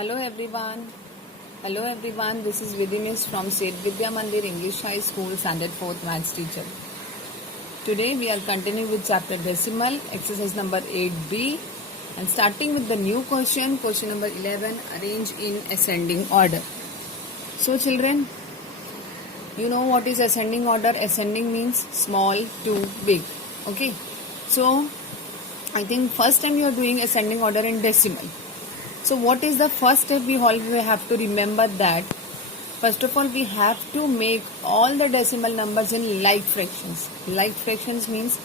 Hello everyone. Hello everyone. This is Vidhi Miss from State Vidya Mandir English High School Standard 4th Maths teacher. Today we are continuing with chapter decimal, exercise number 8B, and starting with the new question number 11, arrange in ascending order. So children, you know what is ascending order? Ascending means small to big. Okay. So I think first time you are doing ascending order in decimal. So what is the first step we always have to remember that first of all we have to make all the decimal numbers in like fractions. Like fractions means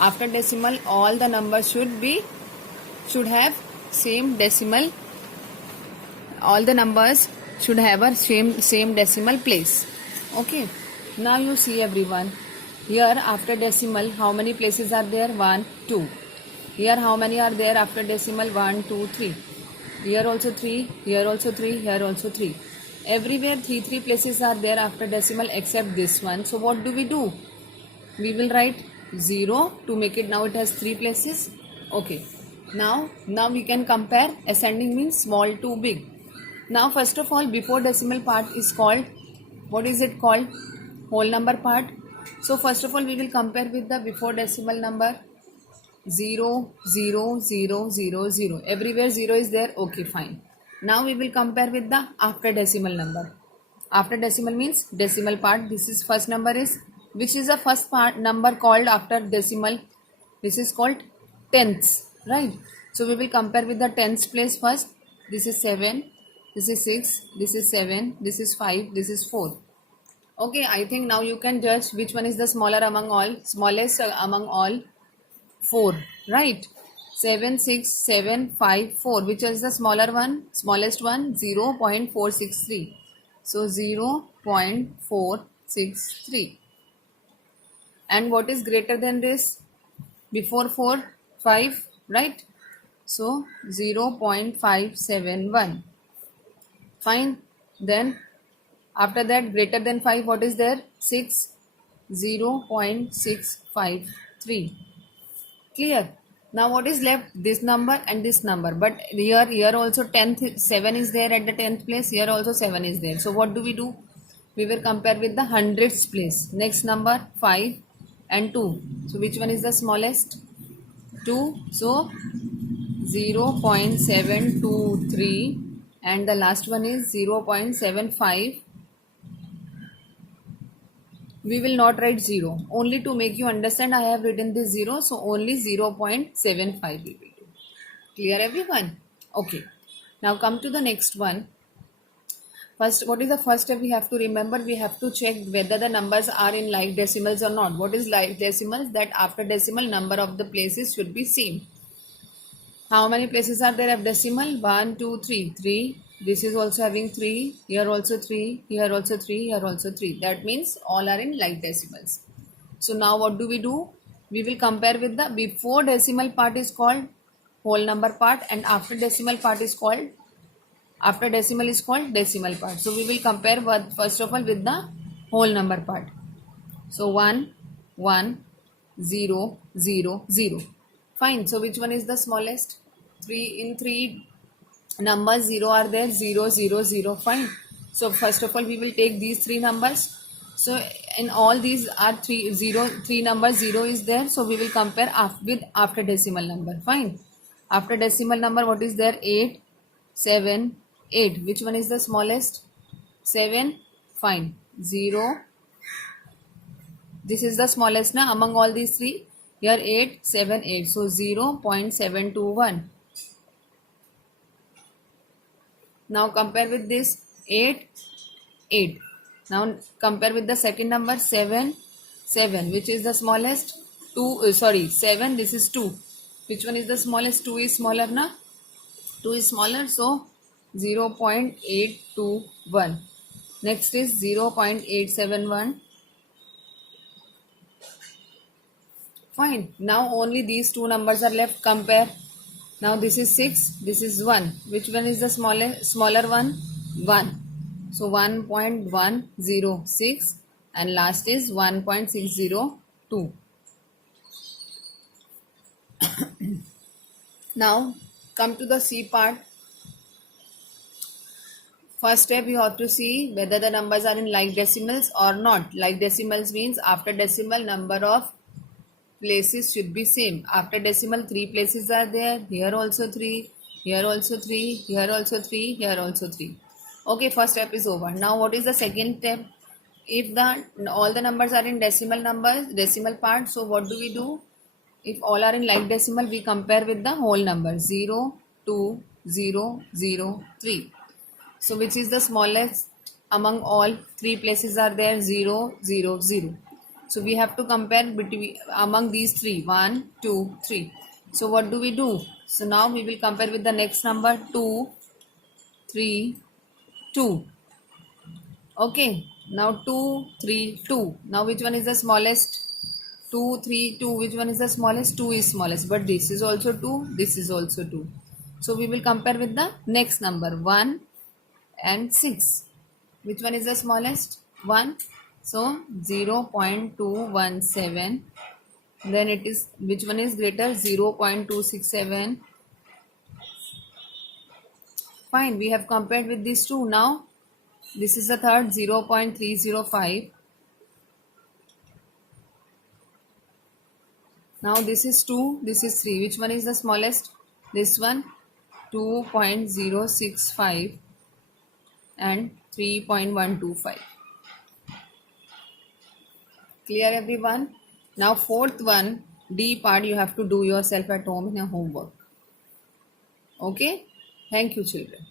after decimal all the numbers should have same decimal. All the numbers should have a same decimal place. Okay. Now you see everyone. Here after decimal how many places are there? 1, 2. Here how many are there after decimal? 1, 2, 3. Here also 3, here also 3, here also 3. Everywhere 3 places are there after decimal except this one. So what do? We will write 0 to make it, now it has 3 places. Okay. Now we can compare. Ascending means small to big. Now first of all before decimal part is called, what is it called? Whole number part. So first of all we will compare with the before decimal number. 0, 0, 0, 0, 0. Everywhere 0 is there. Okay, fine. Now we will compare with the after decimal number. After decimal means decimal part. This is first number is, which is the first part number called after decimal. This is called tenths, right? So we will compare with the tenths place first. This is 7, this is 6, this is 7, this is 5, this is 4. Okay, I think now you can judge which one is the smaller among all, smallest among all. 4, right? 7, 6, 7, 5, 4. Which is the smaller one? Smallest one? 0.463. So 0.463. And what is greater than this? Before 4, 5, right? So 0.571. Fine. Then after that greater than 5, what is there? 6, 0.653. Clear? Now what is left? This number and this number. But here also 10th 7 is there at the 10th place. Here also 7 is there. So what do? We will compare with the hundredths place. Next number 5 and 2. So which one is the smallest? 2. So 0.723 and the last one is 0.75. We will not write 0. Only to make you understand I have written this 0. So only 0.75 we will do. Clear everyone? Okay. Now come to the next one. First, what is the first step we have to remember? We have to check whether the numbers are in like decimals or not. What is like decimals? That after decimal number of the places should be same. How many places are there of decimal? 1, 2, 3. 3. This is also having 3. Here also 3. Here also 3. Here also 3. That means all are in like decimals. So now what do? We will compare with the before decimal part is called whole number part and after decimal part is called, after decimal is called decimal part. So we will compare first of all with the whole number part. So 1, 1, 0, 0, 0. Fine. So which one is the smallest? 3 numbers 0 are there. 0, 0, 0. Fine. So first of all we will take these 3 numbers. So in all these are 3 numbers 0 is there. So we will compare with after decimal number. Fine. After decimal number what is there? 8, 7, 8. Which one is the smallest? 7. Fine. 0. This is the smallest now among all these 3. Here 8, 7, 8. So 0.721. Now compare with this 8, 8. Now compare with the second number 7, 7. Which is the smallest? 7. This is 2. Which one is the smallest? 2 is smaller now. 2 is smaller. So 0.821. Next is 0.871. Fine. Now only these 2 numbers are left. Compare. Now this is 6. This is 1. Which one is the smaller one? 1. So 1.106 and last is 1.602. Now come to the C part. First step, you have to see whether the numbers are in like decimals or not. Like decimals means after decimal number of places should be same. After decimal 3 places are there. Here also 3, here also 3, here also 3, here also 3. Okay, first step is over. Now what is the second step? If the all the numbers are in decimal part, so what do we do? If all are in like decimal, we compare with the whole number 0, 2, 0, 0, 3. So which is the smallest among all three places are there? 0, 0, 0. So we have to compare between among these three, 1, 2, 3. So what do we do? So now we will compare with the next number 2, 3, 2. Okay. Now 2, 3, 2. Now which one is the smallest? 2, 3, 2. Which one is the smallest? 2 is smallest. But this is also 2. This is also 2. So we will compare with the next number 1 and 6. Which one is the smallest? 1. So 0.217. Then it is, which one is greater? 0.267. Fine, we have compared with these two. Now this is the third, 0.305. Now this is 2, this is 3. Which one is the smallest? This one, 2.065 and 3.125. Clear everyone? Now fourth one, D part, you have to do yourself at home in a homework. Okay? Thank you children.